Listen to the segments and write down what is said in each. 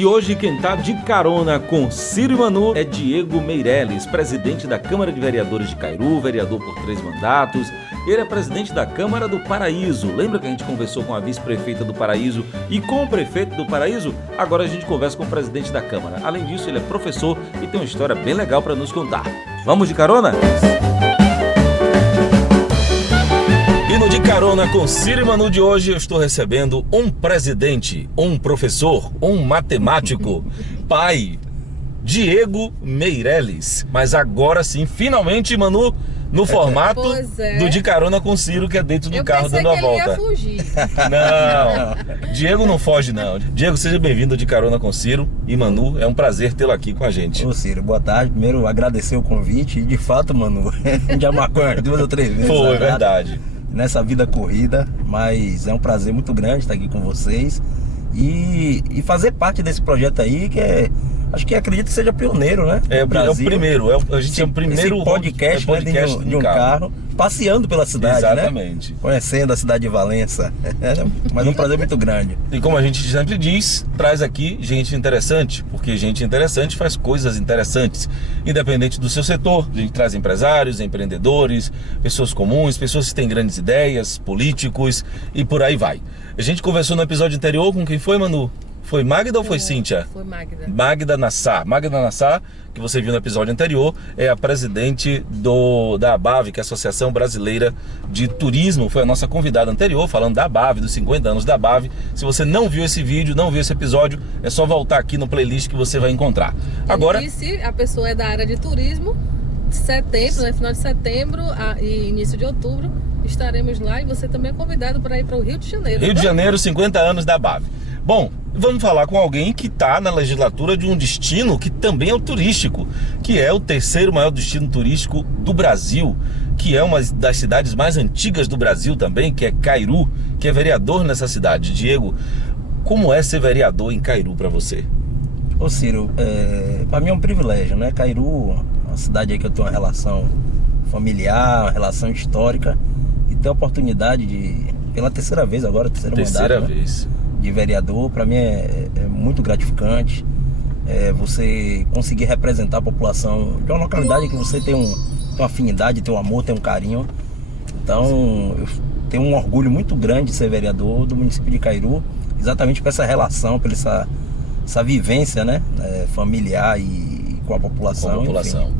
E hoje quem tá de carona com Ciro e Manu é Diego Meireles, presidente da Câmara de Vereadores de Cairu, vereador por 3 mandatos. Ele é presidente da Câmara do Paraíso. Lembra que a gente conversou com a vice-prefeita do Paraíso e com o prefeito do Paraíso? Agora a gente conversa com o presidente da Câmara. Além disso, ele é professor e tem uma história bem legal para nos contar. Vamos de carona? E no De Carona com Ciro e Manu de hoje eu estou recebendo um presidente, um professor, um matemático, pai, Diego Meireles. Mas agora sim, finalmente, Manu, no formato do De Carona com Ciro, que é dentro do carro dando a volta. Eu pensei que ele ia fugir. Não, Diego não foge não. Diego, seja bem-vindo ao De Carona com Ciro e Manu, é um prazer tê-lo aqui com a gente. Ô Ciro, boa tarde. Primeiro agradecer o convite e de fato, Manu, a gente já marcou umas 2 ou 3 vezes. Foi, verdade. Nessa vida corrida, mas é um prazer muito grande estar aqui com vocês e fazer parte desse projeto aí que acho que acredito que seja pioneiro, né? É o primeiro, a gente é o primeiro esse podcast, podcast de um carro, passeando pela cidade, exatamente, né? Conhecendo a cidade de Valença. Mas é um prazer muito grande. E como a gente sempre diz, traz aqui gente interessante, porque gente interessante faz coisas interessantes, independente do seu setor. A gente traz empresários, empreendedores, pessoas comuns, pessoas que têm grandes ideias, políticos e por aí vai. A gente conversou no episódio anterior com quem foi, Manu? Foi Magda ou foi Cíntia? Foi Magda. Magda Nassar. Magda Nassar, que você viu no episódio anterior, é a presidente da ABAV, que é a Associação Brasileira de Turismo. Foi a nossa convidada anterior, falando da ABAV, dos 50 anos da ABAV. Se você não viu esse vídeo, não viu esse episódio, é só voltar aqui no playlist que você vai encontrar. Agora, e se a pessoa é da área de turismo, setembro, né, final de setembro e início de outubro, estaremos lá e você também é convidado para ir para o Rio de Janeiro. Rio de Janeiro, 50 anos da ABAV. Bom, vamos falar com alguém que está na legislatura de um destino que também é o turístico, que é o 3º maior destino turístico do Brasil, que é uma das cidades mais antigas do Brasil também, que é Cairu, que é vereador nessa cidade. Diego, como é ser vereador em Cairu para você? Ô Ciro, para mim é um privilégio, né? Cairu é uma cidade aí que eu tenho uma relação familiar, uma relação histórica, e ter a oportunidade de, pela 3ª vez agora, terceiro mandato, vez, né? De vereador, para mim é muito gratificante. Você conseguir representar a população de uma localidade que você tem uma afinidade, tem um amor, tem um carinho. Então eu tenho um orgulho muito grande de ser vereador do município de Cairu, exatamente por essa relação, por essa vivência, né, familiar e com a população. Enfim.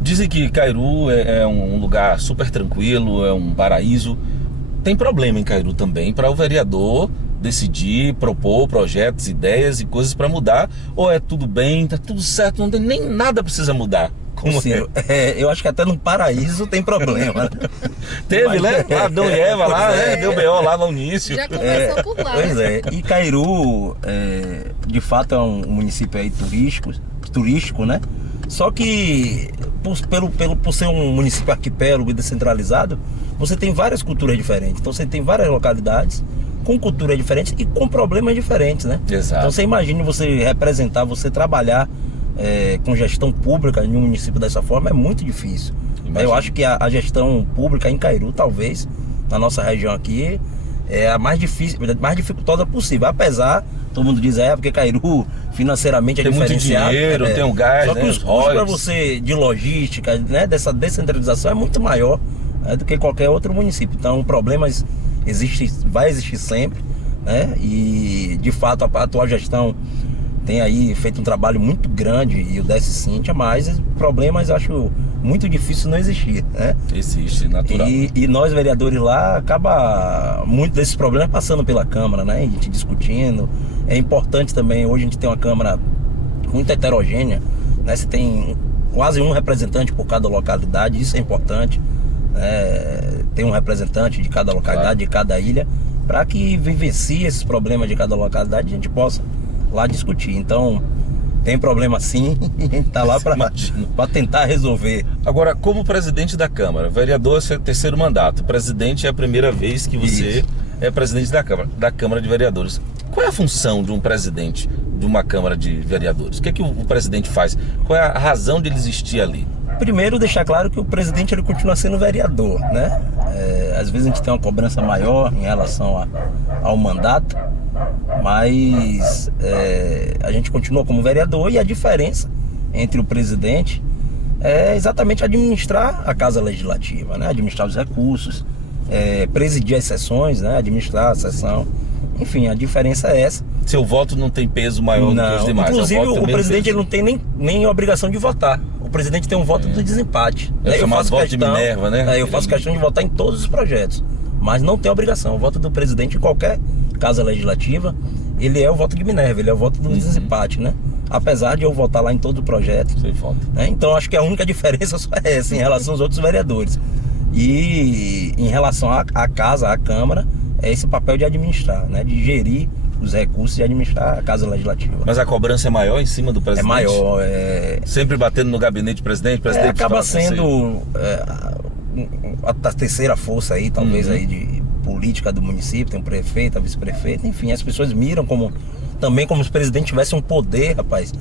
Dizem que Cairu é um lugar super tranquilo, é um paraíso. Tem problema em Cairu também para o vereador decidir, propor projetos, ideias e coisas para mudar, ou é tudo bem, tá tudo certo, não tem nem nada precisa mudar? Como Ciro, eu acho que até no paraíso tem problema. Teve, né? Adão e Eva lá, deu B.O. lá no início. Já começou por lá. Pois é, e Cairu, de fato é um município aí turístico, né? Só que por ser um município arquipélago e descentralizado, você tem várias culturas diferentes. Então você tem várias localidades com culturas diferentes e com problemas diferentes, né? Exato. Então você imagine você representar, você trabalhar com gestão pública em um município dessa forma é muito difícil. Imagina. Eu acho que a gestão pública em Cairu, talvez, na nossa região aqui, é a mais difícil, mais dificultosa possível. Apesar, todo mundo diz, porque Cairu financeiramente é tem diferenciado. Tem muito dinheiro, tem um gás, só que né, os custos para você de logística, né, dessa descentralização é muito maior, né, do que qualquer outro município. Então, problemas vai existir sempre, né? E de fato a atual gestão tem aí feito um trabalho muito grande e o Décio Cíntia, mas problemas acho muito difícil não existir, né? Existe, natural. E nós vereadores lá acaba muito desses problemas passando pela Câmara, né? A gente discutindo. É importante também, hoje a gente tem uma Câmara muito heterogênea, né? Você tem quase um representante por cada localidade, isso é importante. Tem um representante de cada localidade, claro, de cada ilha, para que vivencie esses problemas de cada localidade e a gente possa lá discutir. Então, tem problema sim, e a gente está lá para tentar resolver. Agora, como presidente da Câmara, vereador é o 3º mandato, presidente é a primeira vez que você é presidente da Câmara de Vereadores. Qual é a função de um presidente de uma Câmara de Vereadores? O que é que o presidente faz? Qual é a razão de ele existir ali? Primeiro, deixar claro que o presidente ele continua sendo vereador, né? Às vezes a gente tem uma cobrança maior em relação ao mandato, Mas a gente continua como vereador e a diferença entre o presidente é exatamente administrar a Casa Legislativa, né? Administrar os recursos, presidir as sessões, né? Administrar a sessão. Enfim, a diferença é essa. Seu voto não tem peso maior do que os demais. Inclusive, o presidente ele não tem nem obrigação de votar. O presidente tem um voto do desempate. Eu faço voto de Minerva, né? Eu faço questão de votar em todos os projetos, mas não tem obrigação. O voto do presidente em qualquer casa legislativa, ele é o voto de Minerva, ele é o voto do desempate, né? Apesar de eu votar lá em todo o projeto. Sem falta. Né? Então, acho que a única diferença só é essa em relação aos outros vereadores. E em relação à casa, à Câmara, é esse papel de administrar, né? De gerir os recursos e administrar a Casa Legislativa. Mas a cobrança é maior em cima do presidente? É maior. Sempre batendo no gabinete do presidente, acaba sendo a terceira força aí, talvez, aí de política do município, tem um prefeito, a vice-prefeita, enfim, as pessoas miram também como se o presidente tivesse um poder, rapaz,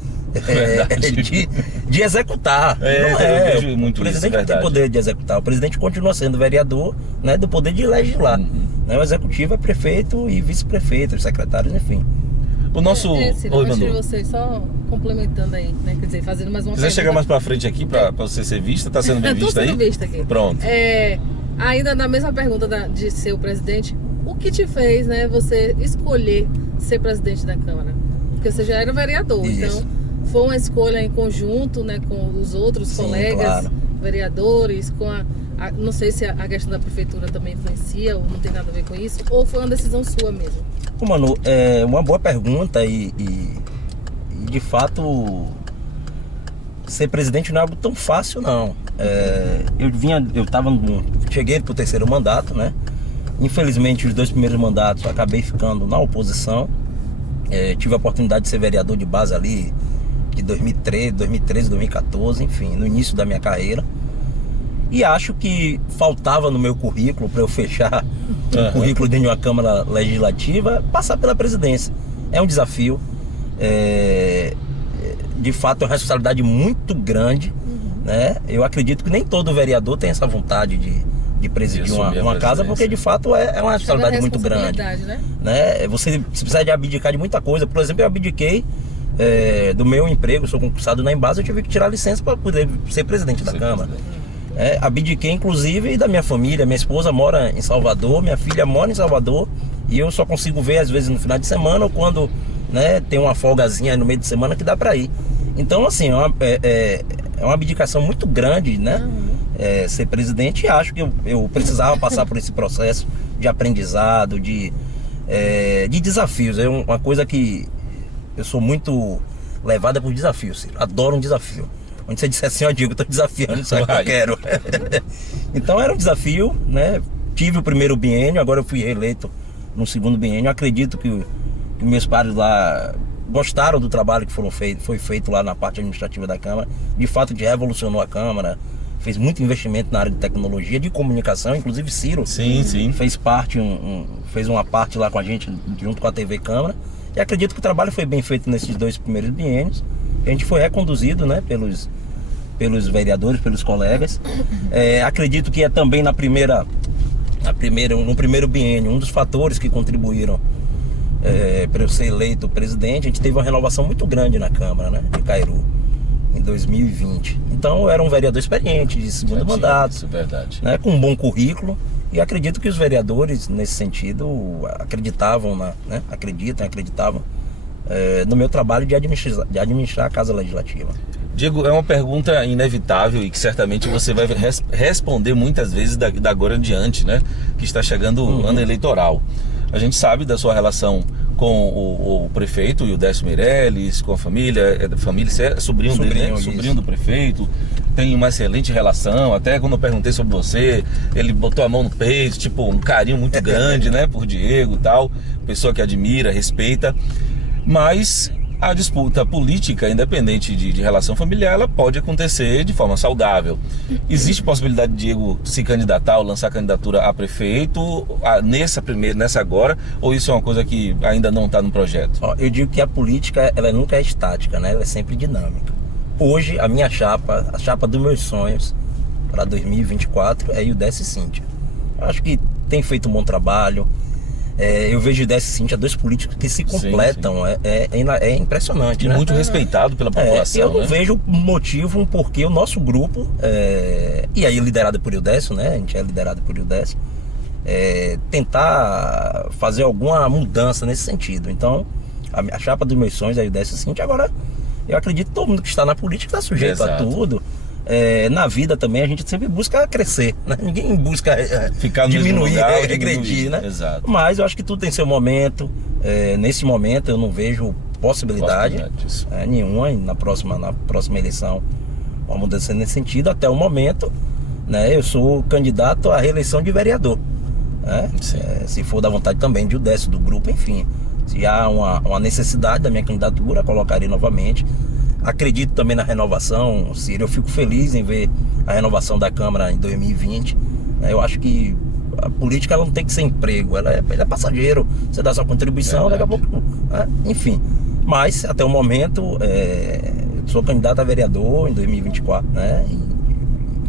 de executar. Eu vejo muito o presidente isso, não tem poder de executar, o presidente continua sendo vereador, né, do poder de legislar. Né, o executivo é prefeito e vice-prefeito, os secretários, enfim. O nosso... Oi, Manu. Vocês só complementando aí, né? Quer dizer, fazendo mais uma pergunta. Quiser chegar mais pra frente aqui pra você ser vista, tá sendo bem vista aí? Tô sendo vista aqui. Pronto. Ainda na mesma pergunta de ser o presidente, o que te fez, né, você escolher ser presidente da Câmara? Porque você já era vereador, então foi uma escolha em conjunto, né, com os outros colegas, vereadores, com não sei se a questão da prefeitura também influencia ou não tem nada a ver com isso, ou foi uma decisão sua mesmo? Manu, é uma boa pergunta e de fato ser presidente não é algo tão fácil, não. Cheguei pro terceiro mandato, né? Infelizmente os 2 primeiros mandatos eu acabei ficando na oposição. Tive a oportunidade de ser vereador de base ali de 2013, 2014, enfim, no início da minha carreira. E acho que faltava no meu currículo, para eu fechar o currículo dentro de uma Câmara Legislativa, passar pela presidência. É um desafio, de fato é uma responsabilidade muito grande, né? Eu acredito que nem todo vereador tem essa vontade de presidir uma casa, porque de fato é uma responsabilidade muito grande. Né? Você precisa de abdicar de muita coisa. Por exemplo, eu abdiquei do meu emprego, sou concursado na Embasa, eu tive que tirar licença para poder ser presidente da Câmara. Abdiquei inclusive da minha família, minha esposa mora em Salvador, minha filha mora em Salvador, e eu só consigo ver às vezes no final de semana ou quando, né, tem uma folgazinha no meio de semana que dá para ir. Então assim, é uma abdicação muito grande, né? Ser presidente, e acho que eu precisava passar por esse processo de aprendizado, de desafios. É uma coisa que eu sou muito levada por desafios, adoro um desafio. Onde você disser assim, eu digo, estou desafiando, isso é o que eu quero. Então era um desafio, né? Tive o primeiro biênio, agora eu fui reeleito no segundo biênio. Acredito que meus pares lá gostaram do trabalho que foi feito lá na parte administrativa da Câmara. De fato, revolucionou a Câmara, fez muito investimento na área de tecnologia, de comunicação, inclusive Ciro fez parte, fez uma parte lá com a gente, junto com a TV Câmara. E acredito que o trabalho foi bem feito nesses 2 primeiros biênios. A gente foi reconduzido, né, pelos vereadores, pelos colegas. Acredito que também no primeiro biênio, um dos fatores que contribuíram para eu ser eleito presidente, a gente teve uma renovação muito grande na Câmara, né, de Cairu, em 2020. Então eu era um vereador experiente, de segundo mandato, isso é verdade, né, com um bom currículo. E acredito que os vereadores, nesse sentido, acreditavam no meu trabalho de administrar a Casa Legislativa. Diego, é uma pergunta inevitável e que certamente você vai responder muitas vezes da agora em diante, né? Que está chegando o ano eleitoral. A gente sabe da sua relação com o prefeito e o Décio Meirelles, com a família, você é sobrinho dele, né? Sobrinho do prefeito, tem uma excelente relação. Até quando eu perguntei sobre você, ele botou a mão no peito, tipo, um carinho muito grande, né? Por Diego e tal, pessoa que admira, respeita. Mas a disputa política, independente de relação familiar, ela pode acontecer de forma saudável. Existe possibilidade de Diego se candidatar ou lançar candidatura a prefeito nessa agora, ou isso é uma coisa que ainda não está no projeto? Eu digo que a política, ela nunca é estática, né? Ela é sempre dinâmica. Hoje, a minha chapa, a chapa dos meus sonhos para 2024 é Ildécio e Cíntia. Eu acho que tem feito um bom trabalho. Eu vejo Décio e Cíntia, dois políticos que se completam. Sim. É impressionante, e né? muito respeitado pela população. Eu não vejo motivo, porque o nosso grupo, e aí liderado por Décio, né? A gente é liderado por Décio, tentar fazer alguma mudança nesse sentido. Então, a chapa dos meus sonhos é o Décio e Cíntia. Agora, eu acredito que todo mundo que está na política está sujeito a tudo. Na vida também a gente sempre busca crescer, né? Ninguém busca ficar no diminuir, lugar, regredir, né? Exato. Mas eu acho que tudo tem seu momento. Nesse momento eu não vejo possibilidade nenhuma na próxima eleição uma mudança nesse sentido. Até o momento, né, eu sou candidato à reeleição de vereador, né? Se for da vontade também de Décio, do grupo, enfim. Se há uma necessidade da minha candidatura, colocarei novamente. Acredito também na renovação, Ciro. Eu fico feliz em ver a renovação da Câmara em 2020. Eu acho que a política ela não tem que ser emprego, ela é passageiro. Você dá sua contribuição, daqui a pouco... enfim. Mas, até o momento, eu sou candidato a vereador em 2024, né?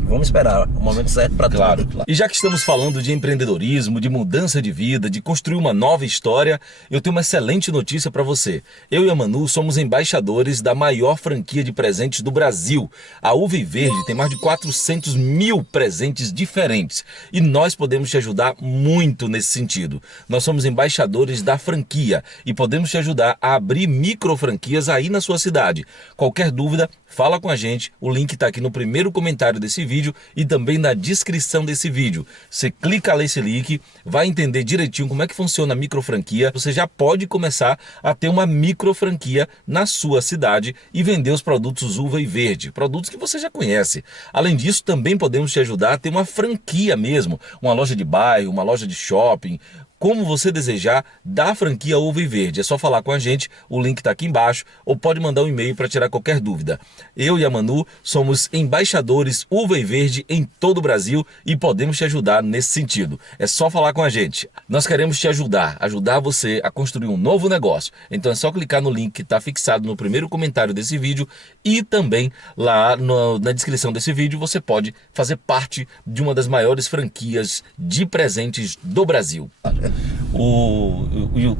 Vamos esperar o momento certo para tudo. Claro. E já que estamos falando de empreendedorismo, de mudança de vida, de construir uma nova história, eu tenho uma excelente notícia para você. Eu e a Manu somos embaixadores da maior franquia de presentes do Brasil. A Uva e Verde tem mais de 400 mil presentes diferentes e nós podemos te ajudar muito nesse sentido. Nós somos embaixadores da franquia e podemos te ajudar a abrir micro franquias aí na sua cidade. Qualquer dúvida, fala com a gente. O link está aqui no primeiro comentário desse vídeo e também na descrição desse vídeo. Você clica nesse link, vai entender direitinho como é que funciona a micro franquia. Você já pode começar a ter uma micro franquia na sua cidade e vender os produtos Uva e Verde, produtos que você já conhece. Além disso, também podemos te ajudar a ter uma franquia mesmo, uma loja de bairro, uma loja de shopping, como você desejar, da franquia Uva e Verde. É só falar com a gente, o link está aqui embaixo, ou pode mandar um e-mail para tirar qualquer dúvida. Eu e a Manu somos embaixadores Uva e Verde em todo o Brasil e podemos te ajudar nesse sentido. É só falar com a gente. Nós queremos te ajudar você a construir um novo negócio. Então é só clicar no link que está fixado no primeiro comentário desse vídeo e também lá na descrição desse vídeo você pode fazer parte de uma das maiores franquias de presentes do Brasil.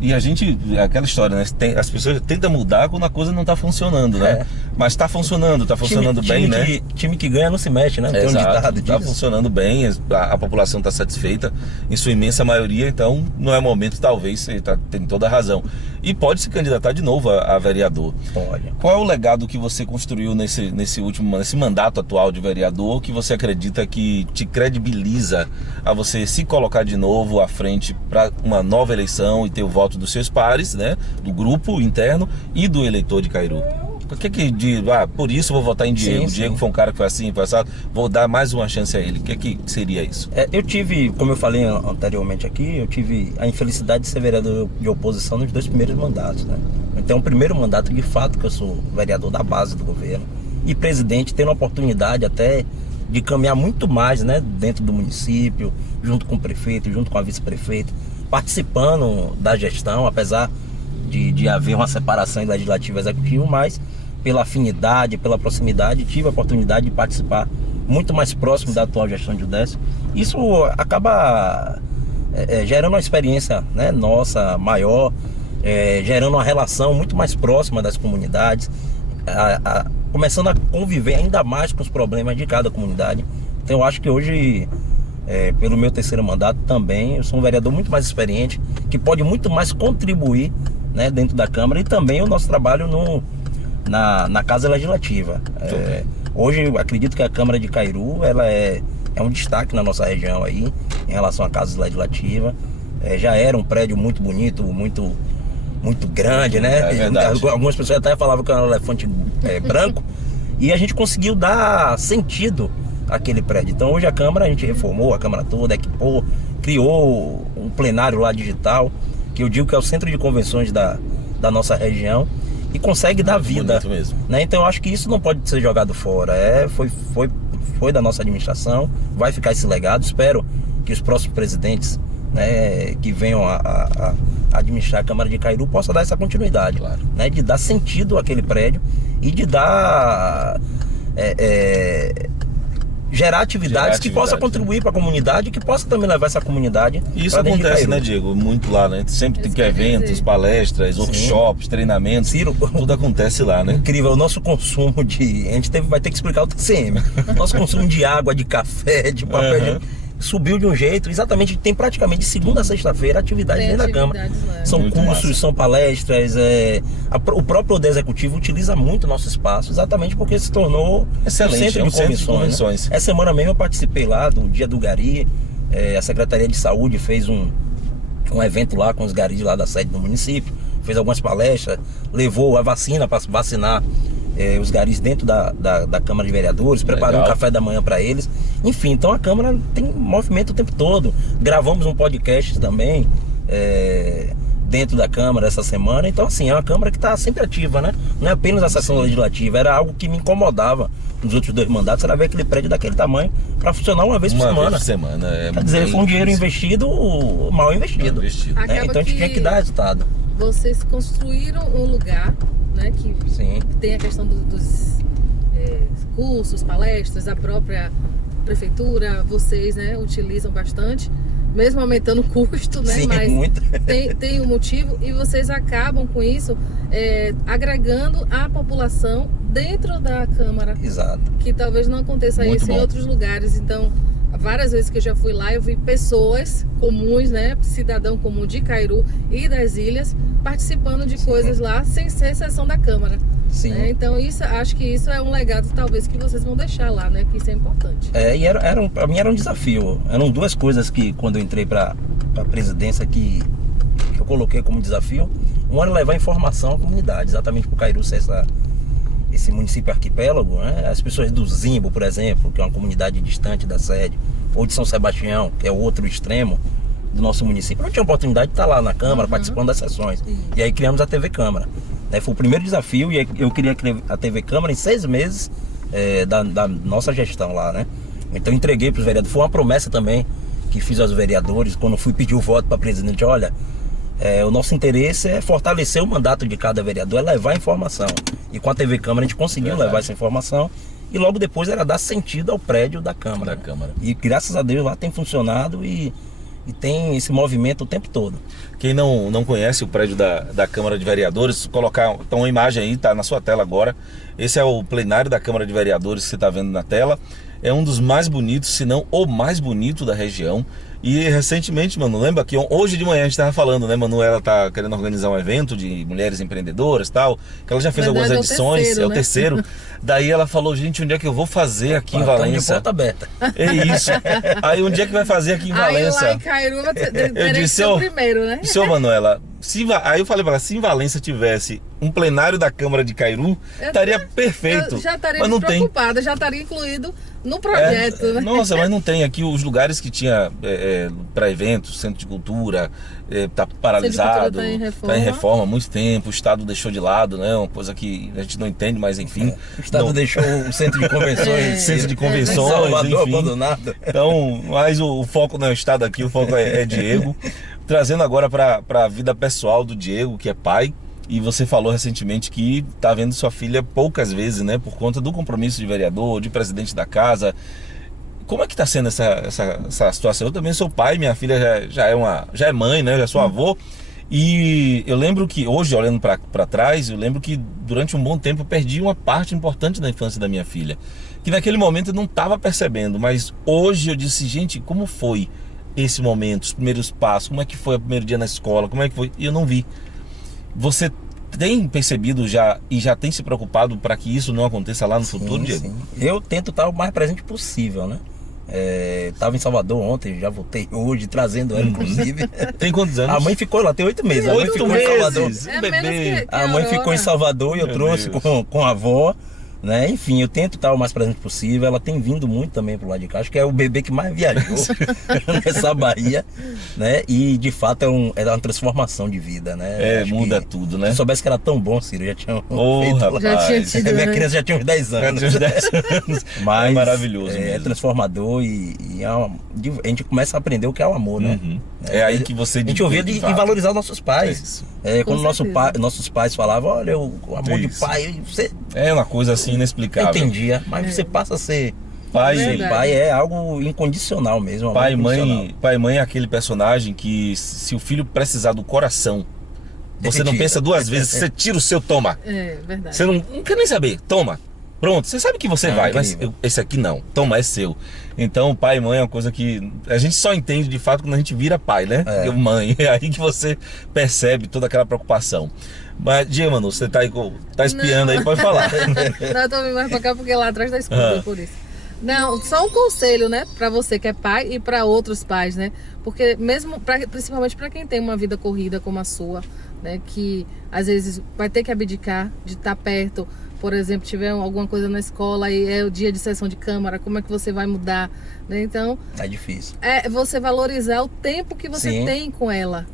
E a gente, aquela história, né? As pessoas tentam mudar quando a coisa não está funcionando, né? Mas está funcionando bem, né? Time que ganha não se mexe, né? Não tem um ditado disso. Está funcionando bem, a população está satisfeita, em sua imensa maioria, então não é momento, talvez, você tem toda a razão. E pode se candidatar de novo a vereador. Pode. Qual é o legado que você construiu nesse mandato atual de vereador que você acredita que te credibiliza a você se colocar de novo à frente para uma nova eleição e ter o voto dos seus pares, né? Do grupo interno e do eleitor de Cairu? O que diz? Por isso vou votar em Diego. Diego foi um cara que foi assim, passado, vou dar mais uma chance a ele. O que seria isso? Eu tive, como eu falei anteriormente aqui, eu tive a infelicidade de ser vereador de oposição nos 2 primeiros mandatos, né? Então, o primeiro mandato, de fato, que eu sou vereador da base do governo e presidente, tendo a oportunidade até de caminhar muito mais, né, dentro do município, junto com o prefeito, junto com a vice-prefeita, participando da gestão, apesar de haver uma separação em legislativo e executivo, mas pela afinidade, pela proximidade, tive a oportunidade de participar muito mais próximo da atual gestão de Décio. Isso acaba gerando uma experiência, né, nossa maior, gerando uma relação muito mais próxima das comunidades, começando a conviver ainda mais com os problemas de cada comunidade. Então eu acho que hoje, pelo meu 3º mandato também, eu sou um vereador muito mais experiente, que pode muito mais contribuir, né, dentro da Câmara, e também o nosso trabalho na Casa Legislativa. Hoje eu acredito que a Câmara de Cairu ela é um destaque na nossa região aí, em relação à Casa Legislativa. Já era um prédio muito bonito, muito grande, né? Algumas pessoas até falavam que era um elefante branco, e a gente conseguiu dar sentido àquele prédio. Então hoje a Câmara, a gente reformou a Câmara toda, equipou, criou um plenário lá digital, que eu digo que é o centro de convenções da nossa região, e consegue dar vida, né? Então eu acho que isso não pode ser jogado fora. Foi da nossa administração, vai ficar esse legado. Espero que os próximos presidentes, né, que venham a administrar a Câmara de Cairu possam dar essa continuidade, né, de dar sentido àquele prédio e de dar gerar atividades que possa contribuir para a comunidade e que possa também levar essa comunidade. E isso acontece, né, Diego? Muito lá, né? Sempre tem eventos, palestras, workshops, treinamentos. Ciro, tudo acontece lá, né? Incrível, o nosso consumo de... A gente vai ter que explicar o TCM. Nosso consumo de água, de café, de papel... Subiu de um jeito, exatamente, tem praticamente de segunda a sexta-feira atividades dentro da Câmara. São muito cursos, massa. são palestras, o próprio Poder Executivo utiliza muito o nosso espaço, exatamente porque se tornou excelente, um centro de convenções. Né? Essa semana mesmo eu participei lá do Dia do Gari, a Secretaria de Saúde fez um evento lá com os garis lá da sede do município, fez algumas palestras, levou a vacina para vacinar os garis dentro da Câmara de Vereadores, preparou um café da manhã para eles. Enfim, então a Câmara tem movimento o tempo todo. Gravamos um podcast também dentro da Câmara essa semana. Então assim, é uma Câmara que está sempre ativa, né? Não é apenas a sessão legislativa, era algo que me incomodava nos outros 2 mandatos, era ver aquele prédio daquele tamanho para funcionar uma vez por semana. Quer dizer, foi um dinheiro investido, mal investido. Né? Então a gente tinha que dar resultado. Vocês construíram um lugar, né, que tem a questão dos cursos, palestras, a própria prefeitura, vocês, né, utilizam bastante, mesmo aumentando o custo, né? Sim, mas muito. tem um motivo e vocês acabam com isso agregando a população dentro da Câmara. Exato. Que talvez não aconteça Muito isso bom. em outros lugares. Então, várias vezes que eu já fui lá, eu vi pessoas comuns, né, cidadão comum de Cairu e das ilhas, participando de coisas lá sem ser sessão da Câmara. Sim. Então acho que isso é um legado talvez que vocês vão deixar lá, né? Que isso é importante. E pra mim era um desafio. Eram 2 coisas que quando eu entrei pra presidência que eu coloquei como desafio. Um era levar informação à comunidade, exatamente pro Cairu ser esse município arquipélago, né? As pessoas do Zimbo, por exemplo, que é uma comunidade distante da sede, ou de São Sebastião, que é o outro extremo do nosso município, não tinha oportunidade de estar lá na Câmara participando das sessões. E aí criamos a TV Câmara. Foi o primeiro desafio e eu queria criar a TV Câmara em 6 meses da nossa gestão lá, né? Então entreguei para os vereadores. Foi uma promessa também que fiz aos vereadores quando fui pedir o voto para presidente. Olha, o nosso interesse é fortalecer o mandato de cada vereador, é levar informação. E com a TV Câmara a gente conseguiu levar essa informação. E logo depois era dar sentido ao prédio da Câmara. E graças a Deus lá tem funcionado e tem esse movimento o tempo todo. Quem não conhece o prédio da Câmara de Vereadores, colocar então uma imagem aí, tá na sua tela agora. Esse é o plenário da Câmara de Vereadores que você está vendo na tela. É um dos mais bonitos, se não o mais bonito da região. E recentemente, mano, lembra que hoje de manhã a gente estava falando, né, Manu? Ela tá querendo organizar um evento de mulheres empreendedoras e tal, que ela já fez algumas edições, é o terceiro. Daí ela falou, gente, onde é que eu vou fazer aqui em Valença? De porta aberta. É isso. Aí onde é que vai fazer aqui em Valença? Aí lá em Cairu eu disse, o primeiro, né? Senhor Manuela, aí eu falei pra ela, se em Valença tivesse um plenário da Câmara de Cairu, estaria perfeito. Eu já estaria mas não preocupada, já estaria incluído no projeto, né? Nossa, mas não tem aqui os lugares que tinha para eventos, centro de cultura, tá paralisado, tá em reforma há muito tempo, o Estado deixou de lado, né? Uma coisa que a gente não entende, mas enfim. O Estado deixou o centro de convenções. Centro de convenções, Salvador enfim. abandonado. Então, mas o foco não é o Estado aqui, o foco é Diego. Trazendo agora para a vida pessoal do Diego, que é pai. E você falou recentemente que está vendo sua filha poucas vezes, né? Por conta do compromisso de vereador, de presidente da casa. Como é que está sendo essa situação? Eu também sou pai, minha filha já é mãe, né? Já sou avô. E eu lembro que hoje, olhando para trás, eu lembro que durante um bom tempo eu perdi uma parte importante da infância da minha filha. Que naquele momento eu não estava percebendo, mas hoje eu disse, gente, como foi esse momento, os primeiros passos? Como é que foi o primeiro dia na escola? Como é que foi? E eu não vi. Você tem percebido já e já tem se preocupado para que isso não aconteça lá no futuro, Diego? Sim. Eu tento estar o mais presente possível, né? Estava em Salvador ontem, já voltei hoje, trazendo ela, inclusive. Tem quantos anos? A mãe ficou lá, tem 8 meses. A mãe 8 ficou meses? em Salvador. Um bebê. A mãe ficou em Salvador e eu trouxe com a avó. Né? Enfim, eu tento estar o mais presente possível. Ela tem vindo muito também pro lado de cá. Acho que é o bebê que mais viajou nessa Bahia, né? E de fato é uma transformação de vida, né? Acho muda tudo, né? Se eu soubesse que era tão bom, Ciro, já tinha feito. Já tinha tido, minha criança já tinha uns 10 anos. Mas é maravilhoso mesmo. É transformador e a gente começa a aprender o que é o amor, né? É aí que você... A gente ouvia de valorizar os nossos pais. Quando nossos pais falavam, olha, o amor de pai, você... É uma coisa assim inexplicável. Eu entendia, mas você passa a ser Ser pai é algo incondicional mesmo. Pai e mãe é aquele personagem que, se o filho precisar do coração, você não pensa duas vezes, você tira o seu, toma. É verdade. Você não quer nem saber, toma. Pronto, você sabe que você vai, mas esse aqui não, toma, é seu. Então, pai e mãe é uma coisa que a gente só entende de fato quando a gente vira pai, né? Mãe, é aí que você percebe toda aquela preocupação. Mas, Diego, mano, você tá aí, tá espiando aí, pode falar. Não, eu tô vindo mais pra cá porque lá atrás tá escuro, por isso. Não, só um conselho, né, pra você que é pai e pra outros pais, né? Porque mesmo, principalmente pra quem tem uma vida corrida como a sua, né, que às vezes vai ter que abdicar de estar perto. Por exemplo, tiver alguma coisa na escola e é o dia de sessão de câmara, como é que você vai mudar, né? Então, é difícil. É você valorizar o tempo que você tem com ela.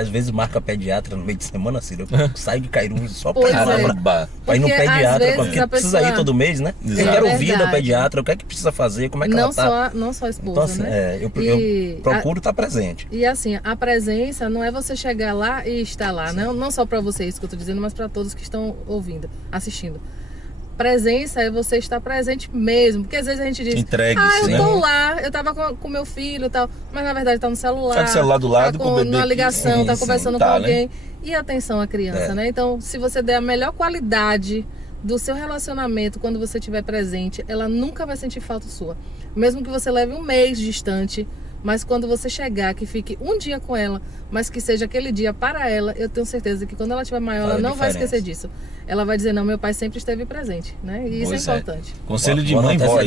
Às vezes marca pediatra no meio de semana, Ciro. Eu saio de Cairu só pra ir no Porque, pediatra, porque pessoa... precisa ir todo mês, né? Eu quero ouvir da pediatra, o que é que precisa fazer, como é que ela tá. Não só a esposa, então, assim, né? Eu procuro estar presente. E assim, a presença não é você chegar lá e estar lá, não só para você, isso que eu tô dizendo, mas para todos que estão ouvindo, assistindo. Presença é você estar presente mesmo, porque às vezes a gente diz, eu tô lá, eu tava com meu filho e tal, mas na verdade tá no celular, tá com o celular do lado, tá com o bebê numa ligação, tá conversando com alguém, né? E atenção à criança, né? Então, se você der a melhor qualidade do seu relacionamento quando você estiver presente, ela nunca vai sentir falta sua, mesmo que você leve um mês distante. Mas quando você chegar, que fique um dia com ela, mas que seja aquele dia para ela, eu tenho certeza que quando ela estiver maior, ela não vai esquecer disso. Ela vai dizer, não, meu pai sempre esteve presente, né? E isso é importante. Conselho de mãe, vó.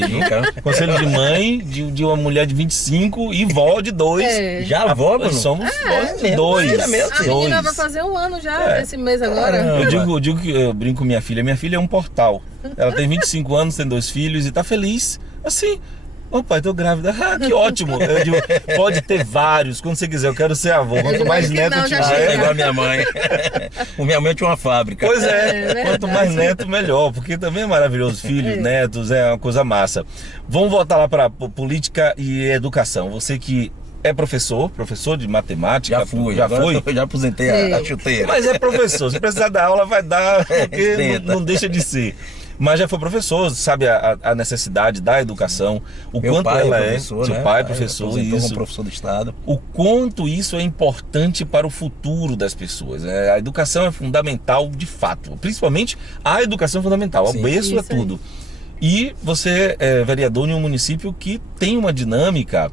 Conselho de mãe, de uma mulher de 25 e vó de 2. Já vó, mano? Somos vós de 2. A menina vai fazer um ano já, esse mês agora. Eu digo que eu brinco com minha filha. Minha filha é um portal. Ela tem 25 anos, tem 2 filhos e tá feliz. Assim... Ô pai, tô grávida. Que ótimo. Eu digo, pode ter vários, quando você quiser. Eu quero ser avô. Quanto mais neto eu tiver. É igual a minha mãe. Minha mãe tinha uma fábrica. Pois quanto mais neto, melhor. Porque também é maravilhoso. Filhos, netos, é uma coisa massa. Vamos voltar lá para política e educação. Você que é professor de matemática. Já fui. Eu já aposentei a chuteira. Mas é professor. Se precisar dar aula, vai dar. Porque não deixa de ser. Mas já foi professor, sabe a necessidade da educação, o meu quanto ela é. Seu pai é professor, isso. Como professor do Estado. O quanto isso é importante para o futuro das pessoas. A educação é fundamental de fato, principalmente a educação fundamental. Sim, o berço é tudo. E você é vereador em um município que tem uma dinâmica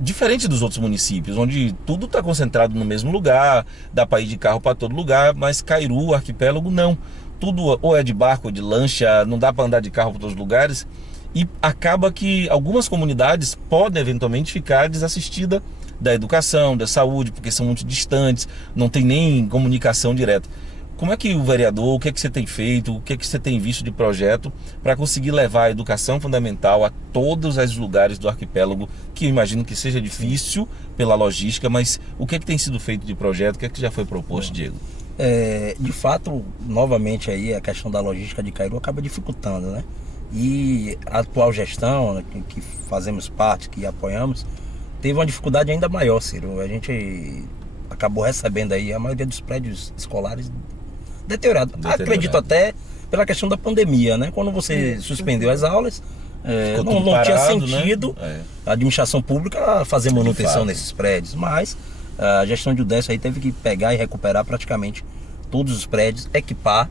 diferente dos outros municípios, onde tudo está concentrado no mesmo lugar, dá para ir de carro para todo lugar, mas Cairu, arquipélago, não. Tudo ou é de barco ou de lancha, não dá para andar de carro para todos os lugares, e acaba que algumas comunidades podem eventualmente ficar desassistidas da educação, da saúde, porque são muito distantes, não tem nem comunicação direta. Como é que o vereador, o que é que você tem feito, o que é que você tem visto de projeto para conseguir levar a educação fundamental a todos os lugares do arquipélago, que eu imagino que seja difícil pela logística, mas o que é que tem sido feito de projeto, o que é que já foi proposto, Diego? De fato, novamente aí a questão da logística de Cairu acaba dificultando, né? E a atual gestão, que fazemos parte, que apoiamos, teve uma dificuldade ainda maior, Ciro. A gente acabou recebendo aí a maioria dos prédios escolares deteriorados. Acredito até pela questão da pandemia, né? Quando você suspendeu as aulas, não tinha sentido a administração pública fazer manutenção nesses prédios, mas a gestão de Udécio aí teve que pegar e recuperar praticamente todos os prédios, equipar,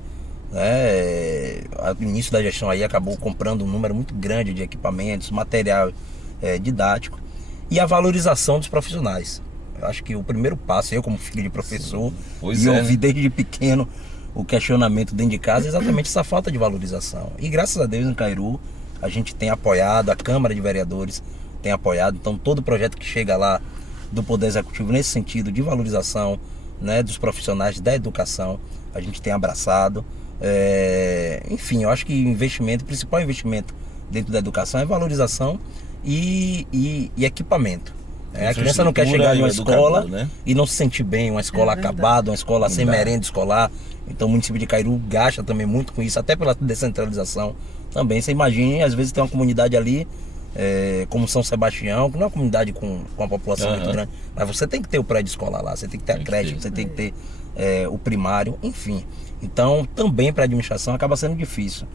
né? O início da gestão aí acabou comprando um número muito grande de equipamentos, material didático e a valorização dos profissionais. Eu acho que o primeiro passo, eu como filho de professor, ouvi desde pequeno o questionamento dentro de casa, exatamente essa falta de valorização. E graças a Deus em Cairu a gente tem apoiado, a Câmara de Vereadores tem apoiado, então todo projeto que chega lá do Poder Executivo nesse sentido de valorização, né, dos profissionais da educação, a gente tem abraçado. Enfim, eu acho que o principal investimento dentro da educação é valorização e equipamento. A criança não quer chegar em uma escola, né, e não se sentir bem, uma escola acabada, uma escola sem merenda escolar. Então o município de Cairu gasta também muito com isso, até pela descentralização também. Você imagina, às vezes tem uma comunidade ali como São Sebastião, que não é uma comunidade com uma população muito grande, mas você tem que ter o prédio escolar lá, você tem que ter a creche, você tem que ter o primário, enfim. Então, também para a administração acaba sendo difícil.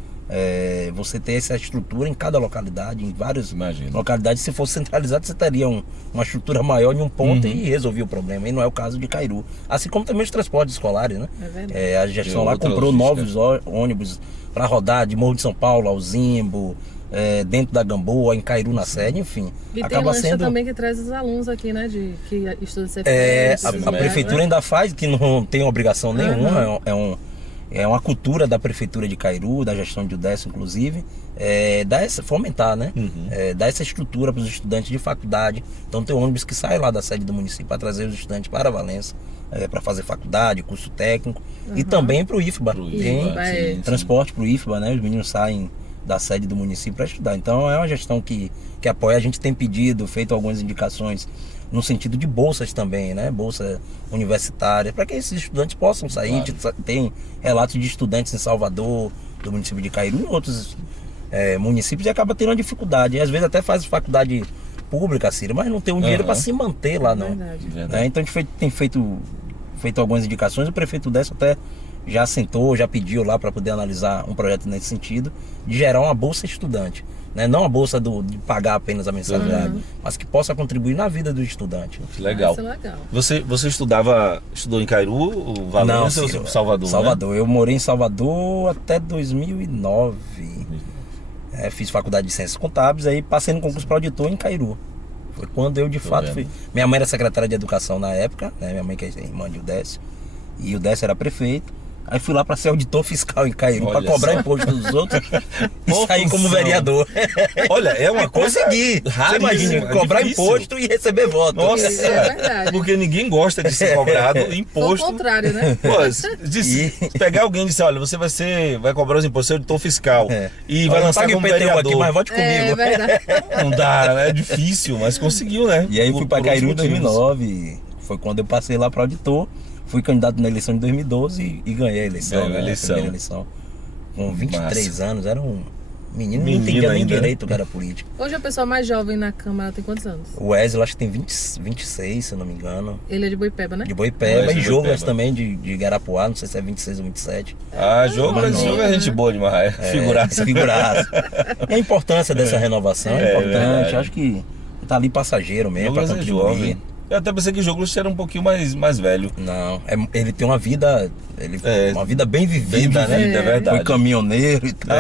Você ter essa estrutura em cada localidade, em várias localidades. Se fosse centralizado, você teria uma estrutura maior em um ponto e resolvia o problema. E não é o caso de Cairu. Assim como também os transportes escolares, né? A gestão lá comprou novos ônibus para rodar de Morro de São Paulo ao Zimbo, dentro da Gamboa, em Cairu na sede, enfim. E acaba tem sendo também que traz os alunos aqui, né? Que estudam CFS. A prefeitura ainda faz, que não tem obrigação nenhuma, é uma cultura da prefeitura de Cairu, da gestão de UDESC, inclusive, fomentar, né? Dar essa estrutura para os estudantes de faculdade. Então tem ônibus que sai lá da sede do município para trazer os estudantes para Valença, para fazer faculdade, curso técnico, e também para o IFBA. Tem transporte para o IFBA, né? Os meninos saem da sede do município para estudar. Então é uma gestão que apoia. A gente tem pedido, feito algumas indicações no sentido de bolsas também, né? Bolsa universitária, para que esses estudantes possam sair. A gente tem relatos de estudantes em Salvador, do município de Cairu e outros municípios, e acaba tendo uma dificuldade. E às vezes até faz faculdade pública, Ciro, mas não tem um dinheiro para se manter lá, não. Então a gente tem feito algumas indicações. O prefeito Décio até já sentou, já pediu lá para poder analisar um projeto nesse sentido, de gerar uma bolsa estudante, né? Não a bolsa de pagar apenas a mensalidade, mas que possa contribuir na vida do estudante. Legal. Você estudou em Cairu, Valença ou Salvador? Salvador. Né? Eu morei em Salvador até 2009. Fiz faculdade de Ciências Contábeis, aí passei no concurso para auditor em Cairu. Foi quando eu de fato fui. Minha mãe era secretária de Educação na época, né? Minha mãe que é irmã de Udécio, e o Décio era prefeito. Aí fui lá para ser auditor fiscal em Cairu, para cobrar imposto dos outros e sair como vereador. Olha, é uma coisa consegui. Você imagina, cobrar imposto e receber voto. Nossa, é verdade. Porque ninguém gosta de ser cobrado imposto. Ao contrário, né? Pô, pegar alguém e dizer, olha, você vai cobrar os impostos, ser auditor fiscal e vai lançar como vereador. Aqui, mas vote comigo. É verdade. Não dá, é difícil, mas conseguiu, né? E aí fui para Cairu em 2009, foi quando eu passei lá para auditor. Fui candidato na eleição de 2012 e ganhei a eleição. A primeira eleição. Com 23 anos, era um menino, não entendia nem direito o que era político. Hoje a pessoa mais jovem na Câmara tem quantos anos? O Wesley, acho que tem 26, se eu não me engano. Ele é de Boipeba, né? De Boipeba, e Joglas também, de Garapuá, não sei se é 26 ou 27. Joglas é gente boa demais, figuraça. E a importância dessa renovação é importante, acho que tá ali passageiro mesmo, para contribuir. Eu até pensei que o Joglas era um pouquinho mais velho. Não, ele tem uma vida, uma vida bem vivida, né? É verdade. Foi caminhoneiro e tal.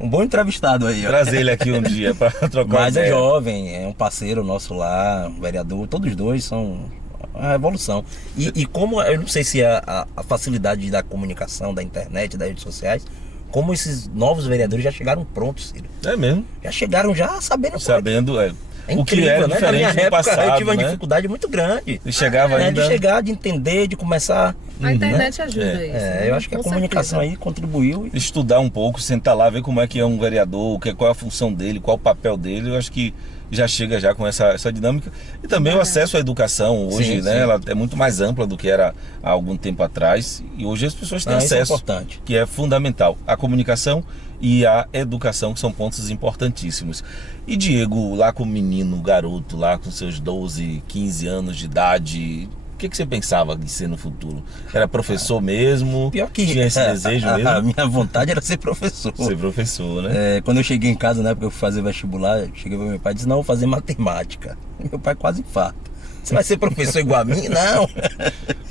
Um bom entrevistado aí. Trazer ele aqui um dia para trocar uma Mas ideia. É jovem, é um parceiro nosso lá, um vereador, todos dois são a revolução. E como, eu não sei se é a facilidade da comunicação, da internet, das redes sociais, como esses novos vereadores já chegaram prontos, Ciro. É mesmo? Já chegaram sabendo. É incrível, o que era, né? Diferente. Na minha época, passado, eu tive uma dificuldade muito grande. E chegava ainda... De chegar, de entender, de começar... A internet ajuda isso. Eu acho que a comunicação aí contribuiu. Estudar um pouco, sentar lá, ver como é que é um vereador, qual é a função dele, qual é o papel dele. Eu acho que já chega já com essa dinâmica. E também o acesso à educação hoje, né? Ela é muito mais ampla do que era há algum tempo atrás. E hoje as pessoas têm acesso, isso é importante. Que é fundamental. A comunicação e a educação, que são pontos importantíssimos. E Diego, lá como menino, garoto, lá com seus 12, 15 anos de idade, o que você pensava de ser no futuro? Era professor mesmo? Pior que tinha esse desejo mesmo? A minha vontade era ser professor. Ser professor, né? Quando eu cheguei em casa, na época eu fui fazer vestibular, cheguei para meu pai e disse, não, vou fazer matemática. Meu pai quase infarta. Você vai ser professor igual a mim? Não.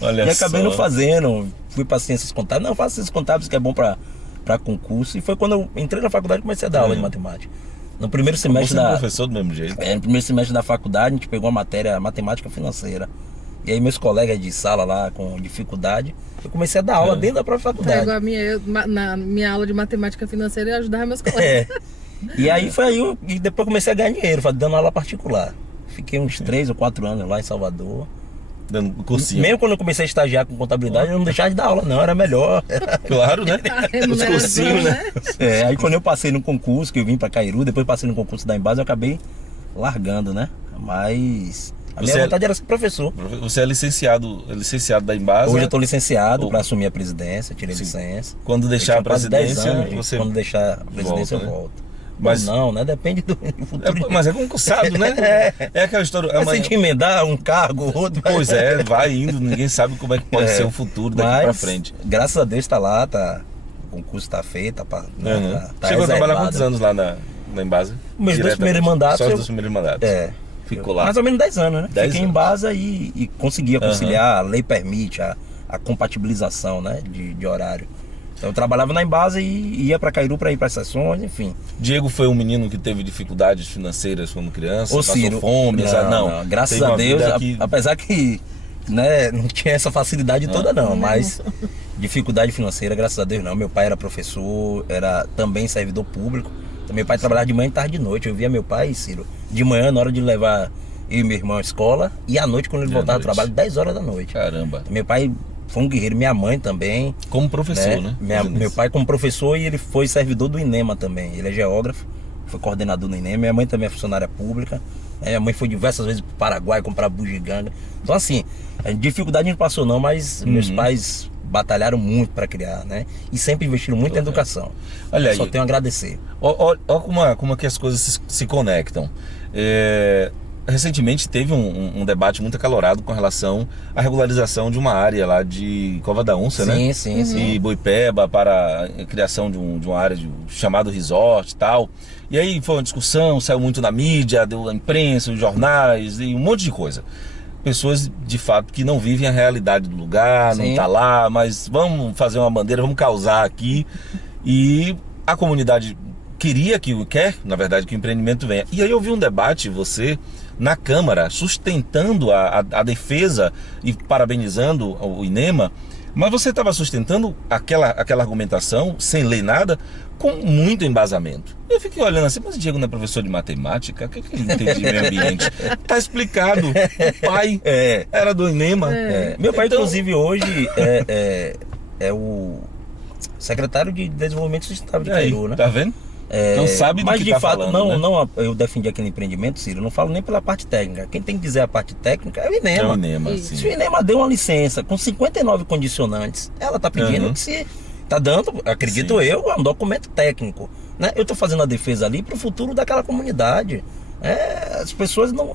Olha e acabei só. não fazendo. Fui para ciências contábeis. Não, faço ciências contábeis que é bom para concurso. E foi quando eu entrei na faculdade e comecei a dar aula de matemática. No primeiro semestre professor do mesmo jeito. No primeiro semestre da faculdade, a gente pegou a matéria matemática financeira. E aí meus colegas de sala lá com dificuldade, eu comecei a dar aula dentro da própria faculdade. Na minha aula de matemática financeira eu ajudava meus colegas. E aí foi aí, e depois comecei a ganhar dinheiro, dando aula particular. Fiquei uns 3 ou 4 anos lá em Salvador. Dando cursinho. Mesmo quando eu comecei a estagiar com contabilidade, eu não deixava de dar aula, não, era melhor. Claro, né? Os cursinhos, né? Aí quando eu passei no concurso, que eu vim pra Cairu, depois passei no concurso da Embasa, eu acabei largando, né? Mas a minha vontade era ser professor. Você é licenciado da Embasa? Hoje eu tô licenciado para assumir a presidência, tirei licença. Quando deixar a presidência, quando deixar a presidência eu volto. Mas não, né? Depende do futuro. Mas é concursado, né? É aquela história. Mas se te emendar um cargo, outro. Pois é, vai indo, ninguém sabe como é que pode ser o futuro daqui pra frente. Graças a Deus tá lá, tá. O concurso tá feito, tá Chegou a trabalhar quantos anos lá na Embasa? Meus 2 primeiros mandatos. Só os 2 primeiros mandatos. Ficou lá. Mais ou menos 10 anos, né? 10 Fiquei em anos. Embasa e conseguia conciliar, a lei permite a compatibilização, né, de horário. Então eu trabalhava na Embasa e ia para Cairu para ir para as sessões, enfim. Diego foi um menino que teve dificuldades financeiras quando criança, Ô, Ciro, passou fome, não, graças a Deus, apesar que, né, não tinha essa facilidade toda não, mas dificuldade financeira, graças a Deus não. Meu pai era professor, era também servidor público. Então, meu pai trabalhava de manhã e tarde de noite. Eu via meu pai, Ciro, de manhã na hora de levar eu e meu irmão à escola, e à noite quando ele voltava do trabalho, 10 horas da noite. Caramba. Meu pai foi um guerreiro, minha mãe também. Como professor, né? Meu pai como professor, e ele foi servidor do INEMA também. Ele é geógrafo, foi coordenador do INEMA. Minha mãe também é funcionária pública. Minha mãe foi diversas vezes para o Paraguai comprar bugiganga. Então assim, dificuldade não passou não, mas meus pais batalharam muito para criar, né? E sempre investiram muito em educação. Olha aí. Só tenho a agradecer. Olha como é que as coisas se conectam. Recentemente teve um debate muito acalorado com relação à regularização de uma área lá de Cova da Onça, né? Sim. E Boipeba para a criação de uma área chamado resort e tal. E aí foi uma discussão, saiu muito na mídia, deu na imprensa, os jornais e um monte de coisa. Pessoas de fato que não vivem a realidade do lugar, não tá lá, mas vamos fazer uma bandeira, vamos causar aqui. E a comunidade quer, na verdade, que o empreendimento venha. E aí eu vi um debate, você, na Câmara, sustentando a defesa e parabenizando o INEMA, mas você estava sustentando aquela argumentação, sem ler nada, com muito embasamento. Eu fiquei olhando assim, mas o Diego não é professor de matemática? O que ele entende de meio ambiente? Tá explicado. O pai era do INEMA. Meu pai, inclusive, hoje é o secretário de Desenvolvimento Sustentável de Cairu, né? Tá vendo? Então sabe do mas que de tá fato, falando, eu defendi aquele empreendimento, Ciro, eu não falo nem pela parte técnica. Quem tem que dizer a parte técnica é o INEMA. É o INEMA, sim. Se o INEMA deu uma licença com 59 condicionantes, ela tá pedindo que se tá dando, acredito eu, um documento técnico, né? Eu tô fazendo a defesa ali pro futuro daquela comunidade. As pessoas não,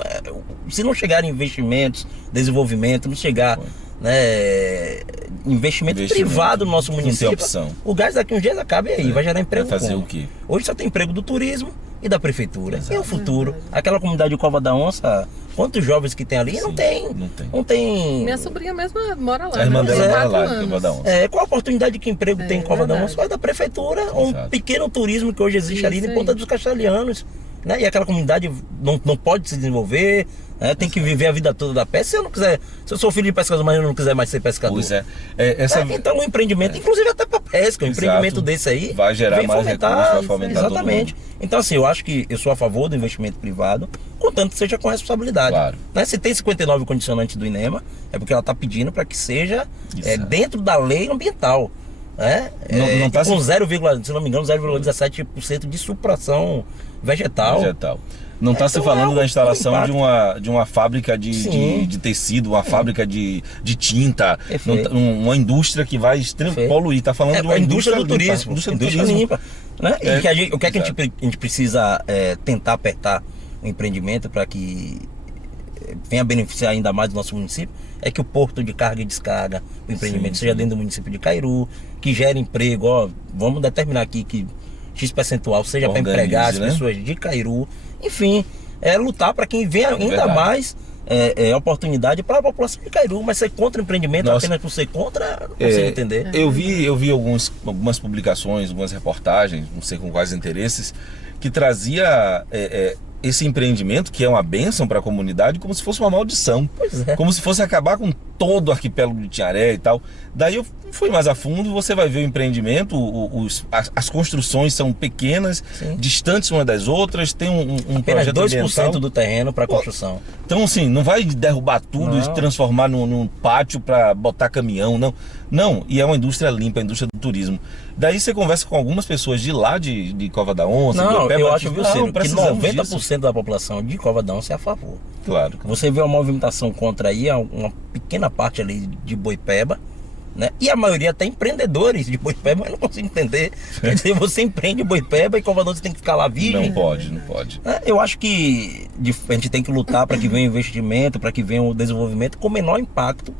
se não chegarem investimentos, desenvolvimento, não chegar, né, investimento privado no nosso município, o gás daqui uns dias acaba e aí vai gerar emprego. Vai fazer o quê? Hoje só tem emprego do turismo e da prefeitura. E o futuro? Aquela comunidade de Cova da Onça, quantos jovens que tem ali? Não tem. Minha sobrinha mesmo mora lá. A irmã dela mora lá, em Cova da Onça. Qual a oportunidade que emprego tem em Cova da Onça? Vai da prefeitura, um pequeno turismo que hoje existe ali em Ponta dos Castelhanos. Né? E aquela comunidade não pode se desenvolver, né? Tem que viver a vida toda da pesca. Se eu sou filho de pescador, mas eu não quiser mais ser pescador. Pois então um empreendimento, inclusive até para pesca, um empreendimento desse aí vai gerar mais recursos, vai fomentar. Exatamente. Então assim, eu acho que eu sou a favor do investimento privado, contanto que seja com responsabilidade. Claro. Né? Se tem 59 condicionantes do INEMA, é porque ela está pedindo para que seja dentro da lei ambiental. Não tá com 0, se não me engano, 0,17% de supração vegetal. Não está se falando da instalação de uma fábrica de tecido, uma fábrica de tinta, uma indústria que vai poluir. Está falando de uma indústria do turismo. Indústria limpa. Né? O que a gente precisa tentar apertar o empreendimento para que venha beneficiar ainda mais o nosso município, é que o porto de carga e descarga, o empreendimento seja dentro do município de Cairu, que gere emprego, vamos determinar aqui que X percentual seja para empregar as pessoas de Cairu, enfim, lutar para que venha ainda mais oportunidade para a população de Cairu, mas ser contra o empreendimento apenas por ser contra, não consigo entender. Eu vi algumas publicações, algumas reportagens, não sei com quais interesses, que trazia esse empreendimento, que é uma bênção para a comunidade, como se fosse uma maldição. Como se fosse acabar com todo o arquipélago de Tinharé e tal. Daí eu fui mais a fundo, você vai ver o empreendimento, as construções são pequenas, distantes umas das outras, tem um projeto 2% ambiental do terreno para construção. Então assim, não vai derrubar tudo e transformar num pátio para botar caminhão, não. E é uma indústria limpa, a indústria do turismo. Daí você conversa com algumas pessoas de lá, de Cova da Onça, eu acho, viu, Ciro, que 90% disso. da população de Cova da Onça é a favor. Claro. Você vê uma movimentação contra aí, uma pequena parte ali de Boipeba, né? E a maioria até empreendedores de Boipeba, eu não consigo entender. Quer dizer, você empreende em Boipeba e Covadonga você tem que ficar lá virgem. Não pode. Eu acho que a gente tem que lutar para que venha o investimento, para que venha o desenvolvimento com o menor impacto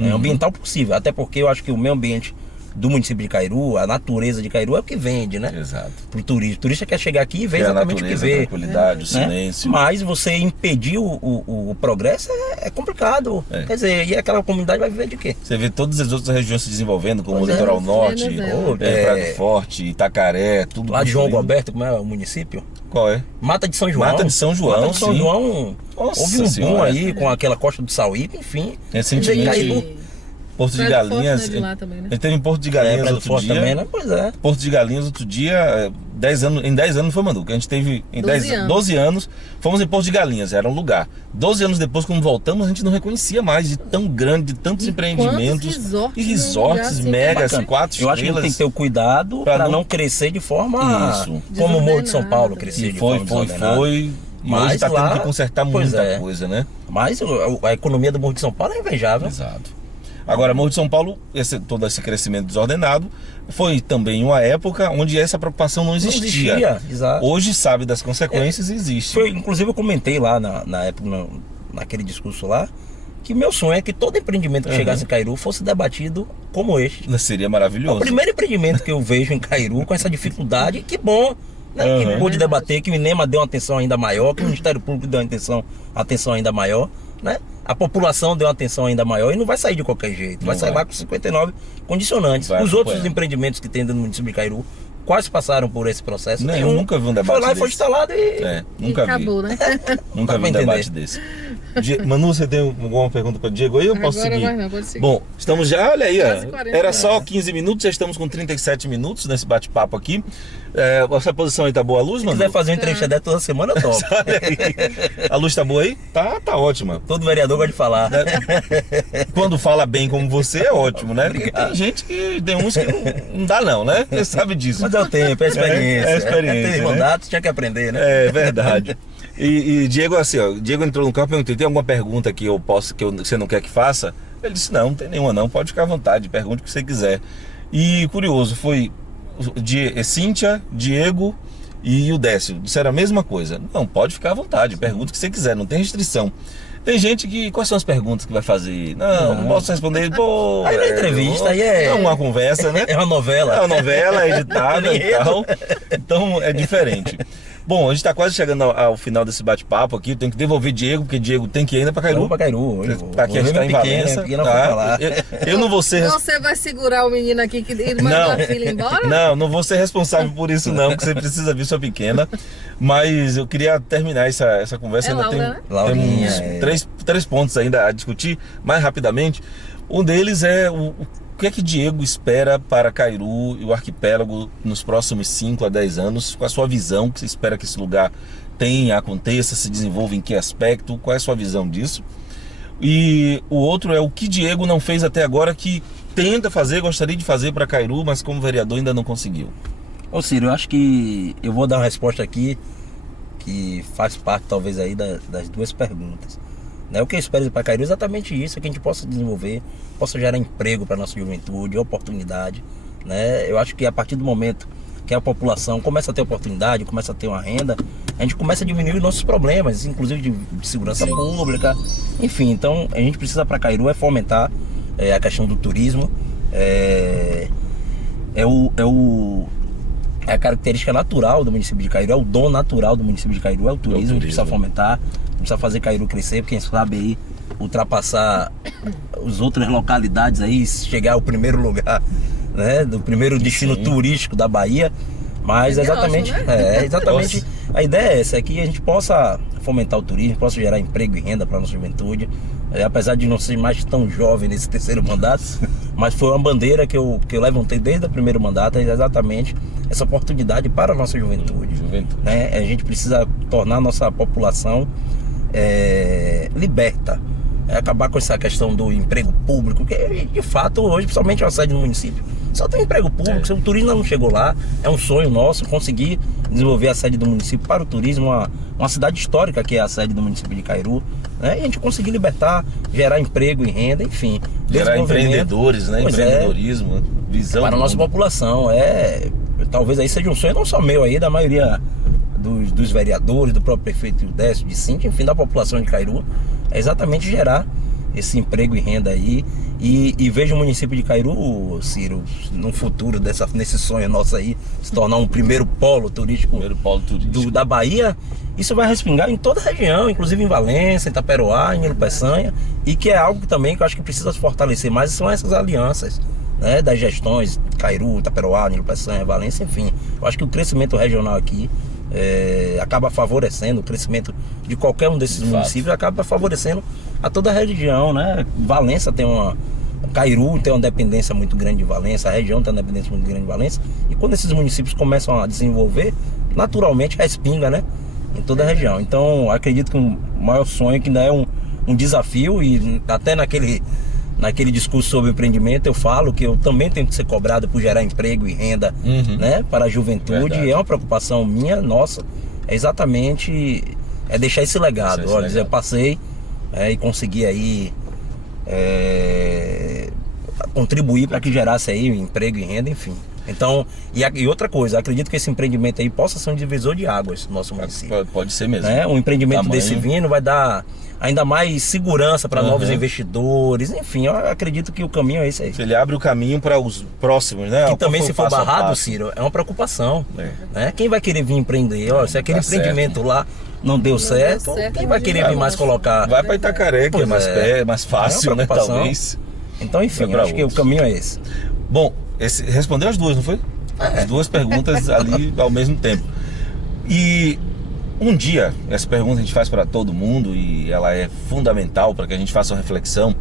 ambiental possível. Até porque eu acho que o meio ambiente do município de Cairu, a natureza de Cairu é o que vende, né? Exato. Pro turista. O turista quer chegar aqui e ver exatamente o que vê. A tranquilidade, o né? silêncio. Mas você impedir o progresso é complicado. Quer dizer, e aquela comunidade vai viver de quê? Você vê todas as outras regiões se desenvolvendo, como o Litoral Norte, Praia do Forte, Itacaré, tudo. Lá de João Alberto, como é o município? Qual é? Mata de São João. Mata de São João, Mata de São sim. João. Nossa houve um boom senhora. aí com aquela Costa do Sauípe, enfim. Recentemente, Porto de Galinhas. De lá também, né? Ele teve em Porto de Galinhas Praia do outro Forte dia. também, né? Pois é. Porto de Galinhas outro dia, em 10 anos foi Manduca. A gente teve em 12 anos, fomos em Porto de Galinhas, era um lugar. 12 anos depois, quando voltamos, a gente não reconhecia mais de tão grande, de tantos empreendimentos. Resorts megas, 4 Eu acho que a gente tem que ter o cuidado para não crescer de forma como o Morro de São Paulo crescia. Foi. E mas hoje está lá, tendo que consertar muita coisa, né? Mas a economia do Morro de São Paulo é invejável. Exato. Agora, Morro de São Paulo, todo esse crescimento desordenado, foi também uma época onde essa preocupação não existia. Exato. Hoje sabe das consequências e existe. Inclusive eu comentei lá na época, naquele discurso lá, que meu sonho é que todo empreendimento que chegasse em Cairu fosse debatido como este. Seria maravilhoso. É o primeiro empreendimento que eu vejo em Cairu com essa dificuldade, que bom. Né? Que pôde debater, que o INEMA deu uma atenção ainda maior, que o Ministério Público deu uma atenção ainda maior, né? A população deu uma atenção ainda maior e não vai sair de qualquer jeito, vai sair lá com 59 condicionantes. Os outros empreendimentos que tem dentro do município de Cairu, quais passaram por esse processo? Nenhum, nunca vi um debate foi lá e foi instalado e... nunca vi. Acabou, né? Nunca vi um debate desse. Manu, você tem alguma pergunta para o Diego aí? Eu posso seguir? Vai, não, pode seguir. Bom, estamos já, olha aí, era só minutos. 15 minutos, já estamos com 37 minutos nesse bate-papo aqui. Essa posição aí tá boa a luz, Manu? Se quiser fazer uma entrevista dessa toda semana, eu topo. A luz tá boa aí? Tá ótima. Todo vereador gosta de falar. Quando fala bem como você, é ótimo, né? Porque tem gente que tem uns que não dá não, né? Você sabe disso. Mas é o tempo, é a experiência. É a experiência, Tem mandatos, tinha que aprender, né? É verdade. E Diego, assim, ó, Diego entrou no carro e perguntou: tem alguma pergunta que você não quer que faça? Ele disse: não tem nenhuma não, pode ficar à vontade, pergunte o que você quiser. E curioso, foi Cíntia, Diego e o Décio disseram a mesma coisa. Não, pode ficar à vontade, pergunte o que você quiser, não tem restrição. Tem gente que... Quais são as perguntas que vai fazer? Não posso responder. Pô, aí não é entrevista, aí é uma conversa, né? É uma novela. É uma novela editada e tal. Então é diferente. Bom, a gente está quase chegando ao final desse bate-papo aqui. Eu tenho que devolver Diego, porque Diego tem que ir ainda para Cairu. Para Cairu. Para quem está em Valença. Eu não vou ser... Você vai segurar o menino aqui que ele manda a filha embora? Não vou ser responsável por isso não, porque você precisa vir sua pequena. Mas eu queria terminar essa conversa. Ainda temos três pontos ainda a discutir mais rapidamente. Um deles é o que é que Diego espera para Cairu e o arquipélago nos próximos 5 a 10 anos? Qual a sua visão? O que você espera que esse lugar tenha, aconteça, se desenvolva em que aspecto? Qual é a sua visão disso? E o outro é o que Diego não fez até agora que tenta fazer, gostaria de fazer para Cairu, mas como vereador ainda não conseguiu. Ô Ciro, eu acho que eu vou dar uma resposta aqui que faz parte talvez aí das duas perguntas. O que eu espero para Cairu é exatamente isso, que a gente possa desenvolver, possa gerar emprego para a nossa juventude, oportunidade, né? Eu acho que a partir do momento que a população começa a ter oportunidade, começa a ter uma renda, a gente começa a diminuir os nossos problemas, inclusive de segurança pública, enfim. Então a gente precisa para Cairu fomentar a questão do turismo, é a característica natural do município de Cairu, é o dom natural do município de Cairu, é o turismo. A gente precisa fomentar, precisa fazer Cairu crescer, porque quem sabe aí ultrapassar as outras localidades aí, chegar ao primeiro lugar, né, do primeiro destino turístico da Bahia. Mas exatamente, exatamente a ideia é essa, é que a gente possa fomentar o turismo, possa gerar emprego e renda para a nossa juventude. Apesar de não ser mais tão jovem nesse terceiro mandato, mas foi uma bandeira que eu levantei desde o primeiro mandato, é exatamente essa oportunidade para a nossa juventude. Né? A gente precisa tornar a nossa população liberta, acabar com essa questão do emprego público, que de fato hoje, principalmente a sede do município, só tem emprego público. Se o turismo não chegou lá, é um sonho nosso conseguir desenvolver a sede do município para o turismo, uma cidade histórica que é a sede do município de Cairu, né? E a gente conseguir libertar, gerar emprego e renda, enfim. Gerar empreendedores, né? Pois Empreendedorismo, visão para a do nossa mundo. população. Talvez aí seja um sonho não só meu aí, da maioria dos vereadores, do próprio prefeito Décio, de Cintia, enfim, da população de Cairu, é exatamente gerar esse emprego e renda aí. E vejo o município de Cairu, Ciro, no futuro nesse sonho nosso aí, se tornar um primeiro polo turístico, da Bahia. Isso vai respingar em toda a região, inclusive em Valença, em Itaperoá, em Nilo Peçanha, e que é algo que também que eu acho que precisa se fortalecer mais, são essas alianças, né, das gestões, Cairu, Itaperoá, Nilo Peçanha, Valença, enfim. Eu acho que o crescimento regional aqui acaba favorecendo o crescimento de qualquer um desses municípios, acaba favorecendo a toda a região, né? Valença Cairu tem uma dependência muito grande de Valença, a região tem uma dependência muito grande de Valença, e quando esses municípios começam a desenvolver, naturalmente respinga, né, em toda a região. Então acredito que o maior sonho, que ainda é um desafio, e até naquele discurso sobre empreendimento eu falo que eu também tenho que ser cobrado por gerar emprego e renda, né, para a juventude. Verdade. É uma preocupação minha, nossa, é exatamente deixar esse legado. Olha, eu passei e consegui aí contribuir para que gerasse aí emprego e renda, enfim. Então, e outra coisa, acredito que esse empreendimento aí possa ser um divisor de águas no nosso município. Pode ser mesmo. Um empreendimento desse vindo vai dar ainda mais segurança para novos investidores. Enfim, eu acredito que o caminho é esse aí. Ele abre o caminho para os próximos, né? Que também, se for barrado, Ciro, é uma preocupação. Né? Quem vai querer vir empreender? Se aquele empreendimento lá não deu certo, quem vai querer vir mais colocar? Vai para Itacaré, que é mais fácil, né? Talvez. Então, enfim, acho que o caminho é esse. Bom, respondeu as duas, não foi? As duas perguntas ali ao mesmo tempo. E um dia, essa pergunta a gente faz para todo mundo e ela é fundamental para que a gente faça uma reflexão.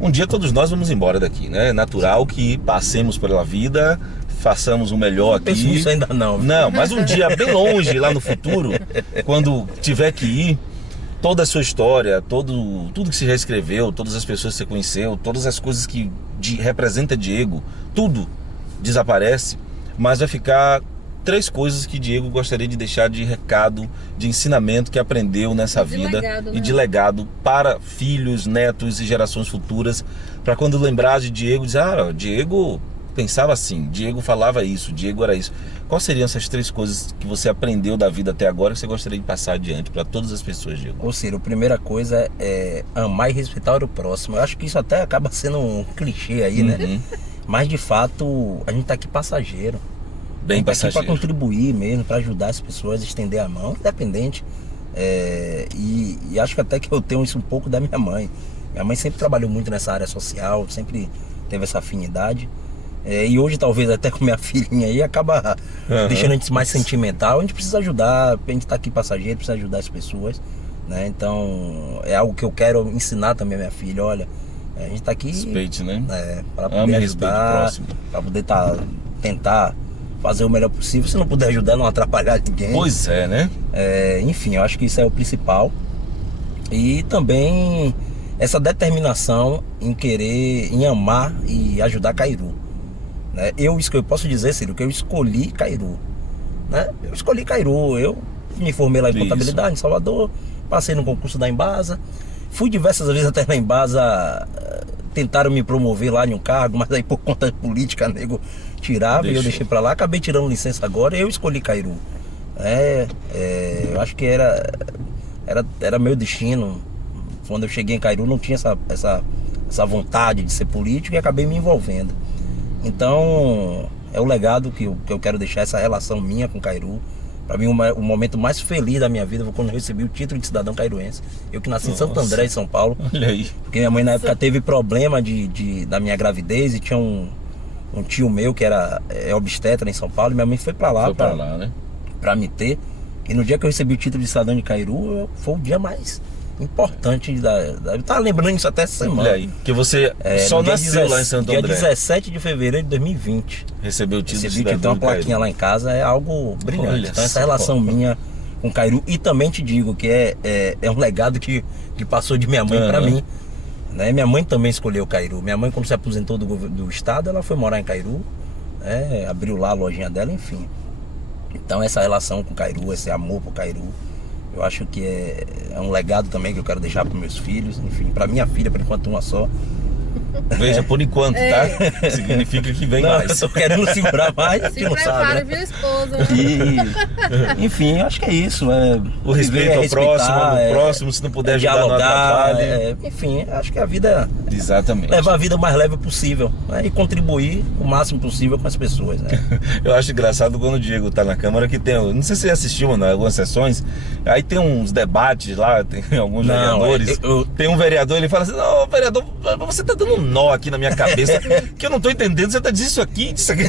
Um dia todos nós vamos embora daqui, né? É natural que passemos pela vida, façamos o melhor aqui. Isso ainda não. Não, mas um dia bem longe, lá no futuro, quando tiver que ir, toda a sua história, tudo que se já escreveu, todas as pessoas que você conheceu, todas as coisas que representa Diego, tudo desaparece, mas vai ficar 3 coisas que Diego gostaria de deixar de recado, de ensinamento que aprendeu nessa vida, legado, né? E de legado para filhos, netos e gerações futuras, para quando lembrar de Diego, dizer, Diego pensava assim, Diego falava isso, Diego era isso. Quais seriam essas 3 coisas que você aprendeu da vida até agora que você gostaria de passar adiante para todas as pessoas, Diego? Ou seja, a primeira coisa é amar e respeitar o próximo. Eu acho que isso até acaba sendo um clichê aí, né? Mas de fato, a gente tá aqui passageiro. Bem passageiro. Para contribuir mesmo, para ajudar as pessoas, estender a mão, independente. E acho que até que eu tenho isso um pouco da minha mãe. Minha mãe sempre trabalhou muito nessa área social, sempre teve essa afinidade. E hoje talvez até com minha filhinha aí acaba deixando a gente mais sentimental. A gente precisa ajudar, a gente tá aqui passageiro, precisa ajudar as pessoas, né? Então é algo que eu quero ensinar também a minha filha. Olha, a gente tá aqui, respeite, né? Para poder ajudar, para poder tentar fazer o melhor possível. Se não puder ajudar, não atrapalhar ninguém. Pois é, né? Enfim, eu acho que isso é o principal. E também essa determinação em amar e ajudar Cairu. Isso que eu posso dizer, Ciro, que eu escolhi Cairu, né? Eu escolhi Cairu, eu me formei lá em contabilidade em Salvador, passei no concurso da Embasa, fui diversas vezes até na Embasa, tentaram me promover lá em um cargo, mas aí por conta de política, nego tirava e eu deixei pra lá, acabei tirando licença agora e eu escolhi Cairu. Eu acho que era meu destino. Quando eu cheguei em Cairu não tinha essa vontade de ser político e acabei me envolvendo. Então, é o legado que eu quero deixar, essa relação minha com Cairu. Para mim, o momento mais feliz da minha vida foi quando eu recebi o título de cidadão cairuense. Eu que nasci em Santo André, em São Paulo. Olha aí. Porque minha mãe na época teve problema da minha gravidez e tinha um tio meu que era obstetra em São Paulo. E minha mãe foi para lá, né? Para me ter. E no dia que eu recebi o título de cidadão de Cairu, foi o dia mais importante eu tava lembrando isso até essa semana. Olha aí, que você só nasceu lá em Santo André. Dia 17 de fevereiro de 2020. Recebeu o título de cidadão. Então uma plaquinha lá em casa é algo brilhante. Olha então essa relação minha com Cairu, e também te digo que é um legado que passou de minha mãe para mim, né? Minha mãe também escolheu Cairu. Minha mãe, quando se aposentou do estado, ela foi morar em Cairu, abriu lá a lojinha dela, enfim. Então essa relação com Cairu, esse amor por Cairu, eu acho que é um legado também que eu quero deixar para meus filhos, enfim, para minha filha, por enquanto uma só. Veja, por enquanto, tá? Significa que vem Não, mais. eu tô querendo segurar mais, Se que não prepare, sabe, né? viu, esposa? Enfim, acho que é isso. O respeito ao próximo, no próximo, se não puder ajudar, não atrapalhe. Enfim, acho que a vida... Exatamente. Levar a vida o mais leve possível, né? E contribuir o máximo possível com as pessoas, né? Eu acho engraçado quando o Diego tá na Câmara que tem... Não sei se você assistiu, mano, algumas sessões. Aí tem uns debates lá, tem alguns vereadores. Tem um vereador, ele fala assim: não, vereador, você tá dando um nó aqui na minha cabeça que eu não tô entendendo. Você tá dizendo isso aqui, disso aqui.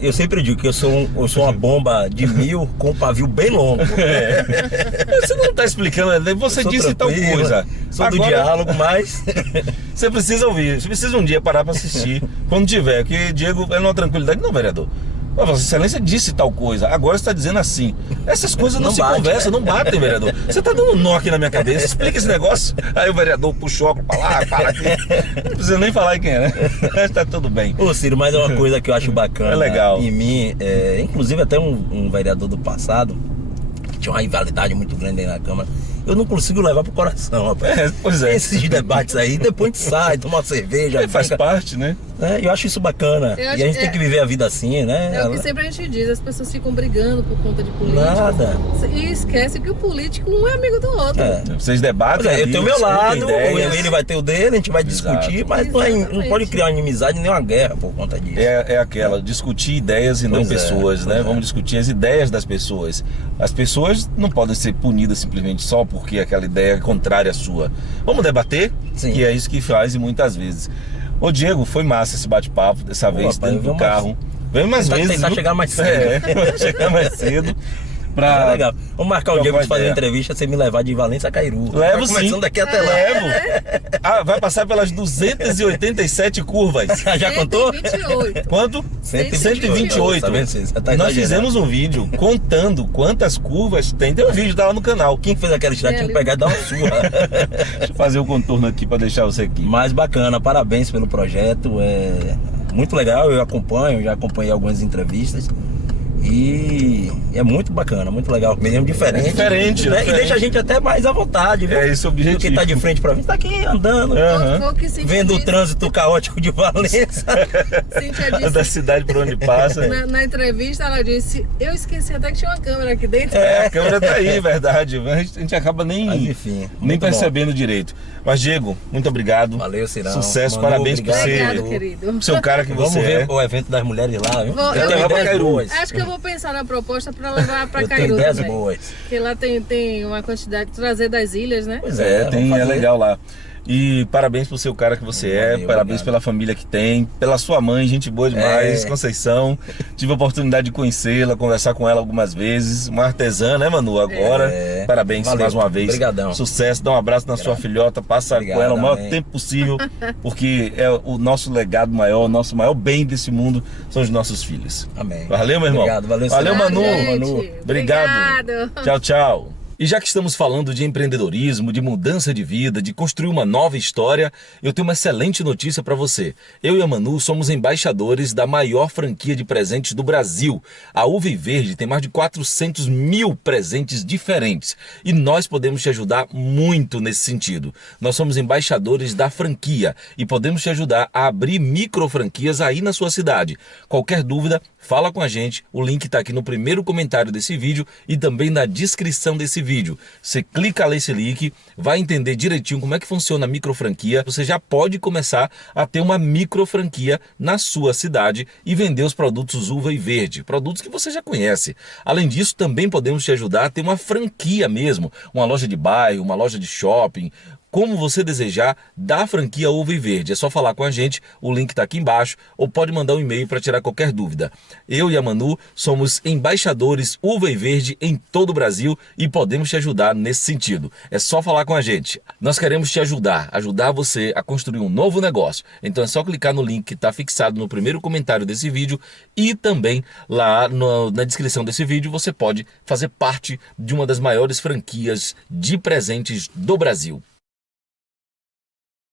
Eu sempre digo que eu sou uma bomba de 1000 com um pavio bem longo. Você não tá explicando, você disse tal coisa. Sou do diálogo, mas... Você precisa ouvir, você precisa um dia parar pra assistir. Quando tiver, que Diego é numa tranquilidade. Não, vereador, Vossa Excelência disse tal coisa, agora você está dizendo assim. Essas coisas não se conversam, não batem, vereador. Você está dando um nó aqui na minha cabeça, explica esse negócio. Aí o vereador puxa o óculos para lá, fala aqui. Não precisa nem falar quem é, né? Está tudo bem. Ô Ciro, mas é uma coisa que eu acho bacana. É legal. Em mim, inclusive até um vereador do passado, que tinha uma rivalidade muito grande aí na Câmara, eu não consigo levar pro coração, rapaz. Pois é. Esses debates aí, depois a gente sai, toma uma cerveja. Faz parte, né? Eu acho isso bacana. E a gente tem que viver a vida assim, né? É o que sempre a gente diz, as pessoas ficam brigando por conta de político. Nada. E esquece que o político um é amigo do outro. Vocês debatem. Eu tenho o meu lado, ele vai ter o dele, a gente vai discutir, mas não pode criar uma inimizade nem uma guerra por conta disso. É aquela, discutir ideias e não pessoas, né? Vamos discutir as ideias das pessoas. As pessoas não podem ser punidas simplesmente só porque aquela ideia é contrária à sua. Vamos debater? Sim. E é isso que faz muitas vezes. Ô Diego, foi massa esse bate-papo, dessa vez dentro do carro. Vem mais vezes. Tentar chegar mais cedo. Chegar mais cedo. É legal. Vamos marcar um dia pra fazer uma entrevista, você me levar de Valença a Cairu. Levo sim. Começando daqui até lá. Levo. Vai passar pelas 287 curvas. Já contou? 128. Quanto? 128. Tá vendo? Você tá Nós fizemos um vídeo contando quantas curvas tem. Tem um vídeo, tá lá no canal. Quem fez aquela estrada tinha que pegar e dar uma surra. Deixa eu fazer o contorno aqui pra deixar você aqui. Mas bacana, parabéns pelo projeto. É muito legal, eu acompanho, já acompanhei algumas entrevistas. E é muito bacana, muito legal, mesmo diferente. Diferente. E deixa a gente até mais à vontade, viu? É esse o objetivo. Porque tá de frente pra mim, tá aqui andando, vendo o trânsito caótico de Valença. Cíntia disse, da cidade por onde passa. Na entrevista ela disse: eu esqueci até que tinha uma câmera aqui dentro. A câmera tá aí, verdade. A gente acaba nem percebendo direito. Mas Diego, muito obrigado. Valeu, Cirão. Sucesso, Manu, parabéns por Obrigado, querido. ser o cara que você Vamos ver o evento das mulheres lá, viu? Eu tenho ideias boas. Acho que eu vou pensar na proposta para levar para Eu Cairu tenho ideias também. boas. Porque lá tem uma quantidade, trazer das ilhas, né? Pois é legal lá. E parabéns por ser o cara que você Valeu, parabéns obrigado. pela família que tem, pela sua mãe, gente boa demais, Conceição. Tive a oportunidade de conhecê-la, conversar com ela algumas vezes. Uma artesã, né, Manu? Agora, parabéns mais uma vez. Obrigadão. Sucesso, dá um abraço na sua filhota, passa com ela o maior tempo possível, porque é o nosso legado maior, o nosso maior bem desse mundo são os nossos filhos. Amém. Valeu, meu irmão. Obrigado, valeu, Manu. Gente, Obrigado. Tchau, tchau. E já que estamos falando de empreendedorismo, de mudança de vida, de construir uma nova história, eu tenho uma excelente notícia para você. Eu e a Manu somos embaixadores da maior franquia de presentes do Brasil. A Uva e Verde tem mais de 400 mil presentes diferentes e nós podemos te ajudar muito nesse sentido. Nós somos embaixadores da franquia e podemos te ajudar a abrir micro franquias aí na sua cidade. Qualquer dúvida, fala com a gente. O link está aqui no primeiro comentário desse vídeo e também na descrição desse vídeo. Você clica nesse link, vai entender direitinho como é que funciona a micro franquia. Você já pode começar a ter uma micro franquia na sua cidade e vender os produtos Uva e Verde, produtos que você já conhece. Além disso, também podemos te ajudar a ter uma franquia mesmo, uma loja de bairro, uma loja de shopping, como você desejar, da franquia Uva e Verde. É só falar com a gente, o link está aqui embaixo, ou pode mandar um e-mail para tirar qualquer dúvida. Eu e a Manu somos embaixadores Uva e Verde em todo o Brasil e podemos te ajudar nesse sentido. É só falar com a gente. Nós queremos te ajudar você a construir um novo negócio. Então é só clicar no link que está fixado no primeiro comentário desse vídeo e também lá na descrição desse vídeo você pode fazer parte de uma das maiores franquias de presentes do Brasil.